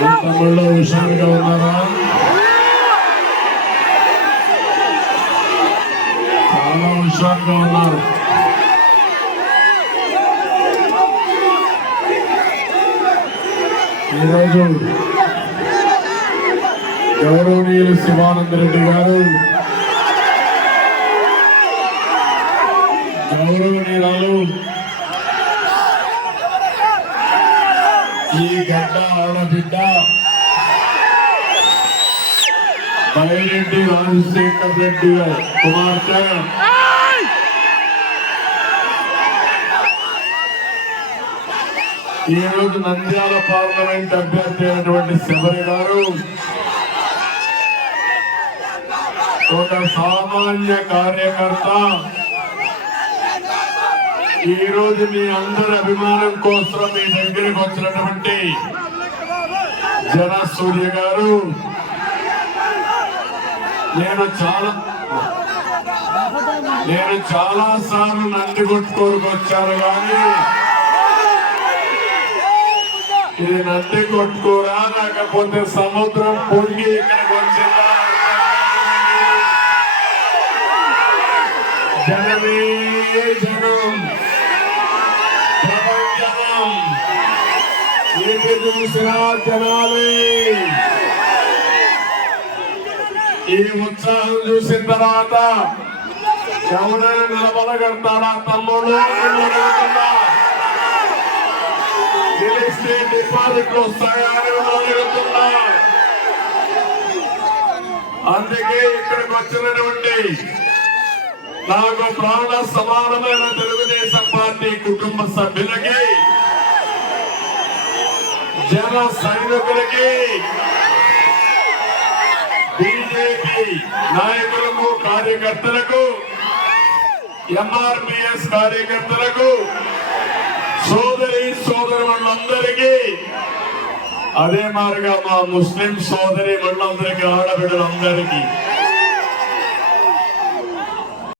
తమిళలో హుషారుగా ఉన్నారా చాలా హుషారుగా ఉన్నారు ఈరోజు గౌరవనీయులు శివానంద రెడ్డి గారు గౌరవనీయురాలు ఈ గడ్డ ఆడబిడ్డ. బైరెడ్డి రాజశేఖర్ రెడ్డి కుమార్తె. ఈ రోజు నంద్యాల పార్లమెంట్ అభ్యర్థి అయినటువంటి శబరి గారు ఒక సామాన్య కార్యకర్త. ఈ రోజు మీ అందరి అభిమానం కోసం మీ దగ్గరికి వచ్చినటువంటి జనసూర్య గారు నేను చాలా నేను చాలా సార్లు నంది కొట్టుకోరుకు వచ్చాను కానీ ఇది నంది కొట్టుకోరా లేకపోతే సముద్రం పొంగి ఇక్కడికి వచ్చిందా? జనమే జనం. ఈ ఉత్సాహం చూసిన తర్వాత ఎవరైనా నిలబడగడతాడా తమ్ముడు? గెలిస్తే డిపాజిట్లు వస్తాయా? అని అడుగుతున్నా. అందుకే ఇక్కడికి వచ్చినటువంటి నాకు ప్రాణ సమానమైన తెలుగుదేశం పార్టీ కుటుంబ సభ్యులకి జన సైనికులకి బీజేపీ నాయకులకు కార్యకర్తలకు ఎంఆర్పిఎస్ కార్యకర్తలకు సోదరి సోదరులందరికీ అదే మాదిరిగా మా ముస్లిం సోదరి మళ్ళందరికీ ఆడబిడ్డలందరికీ